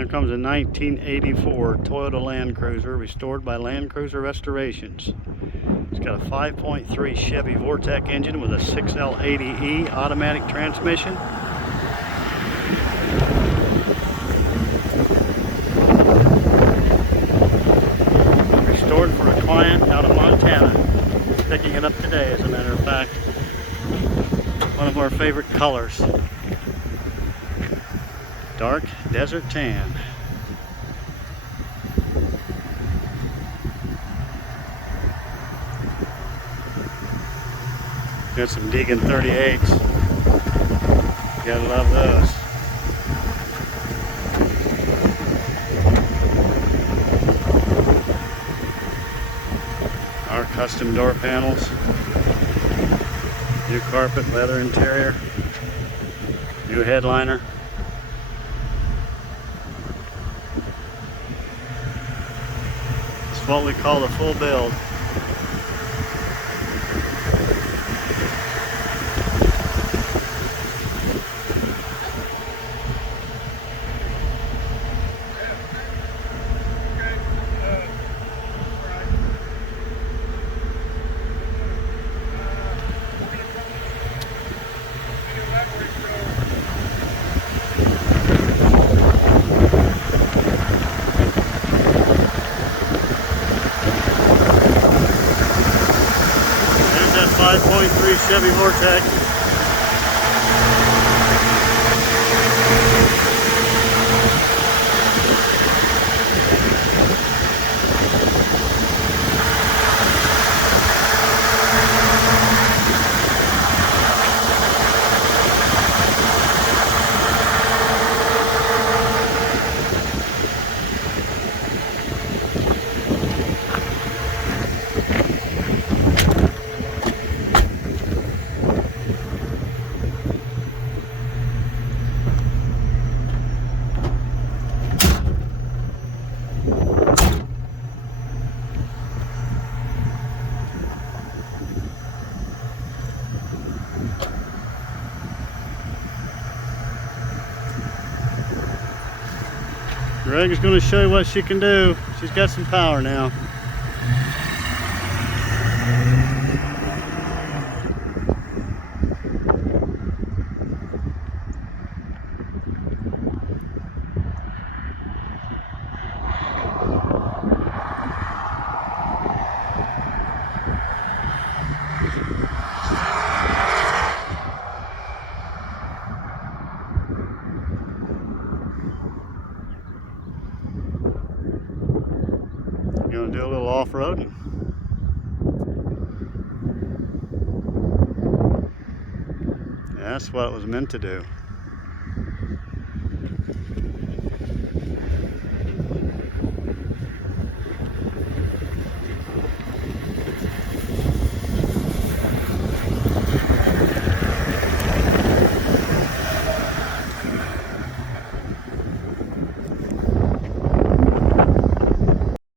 Here comes a 1984 Toyota Land Cruiser, restored by Land Cruiser Restorations. It's got a 5.3 Chevy Vortec engine with a 6L80E automatic transmission. Restored for a client out of Montana. Picking it up today, as a matter of fact. One of our favorite colors. Dark desert tan. Got some Deegan 38s. Gotta love those. Our custom door panels. New carpet, leather interior. New headliner. It's what we call the full build. That 5.3 Chevy Vortec. Greg is going to show you what she can do. She's got some power now. Going to do a little off-roading. That's what it was meant to do.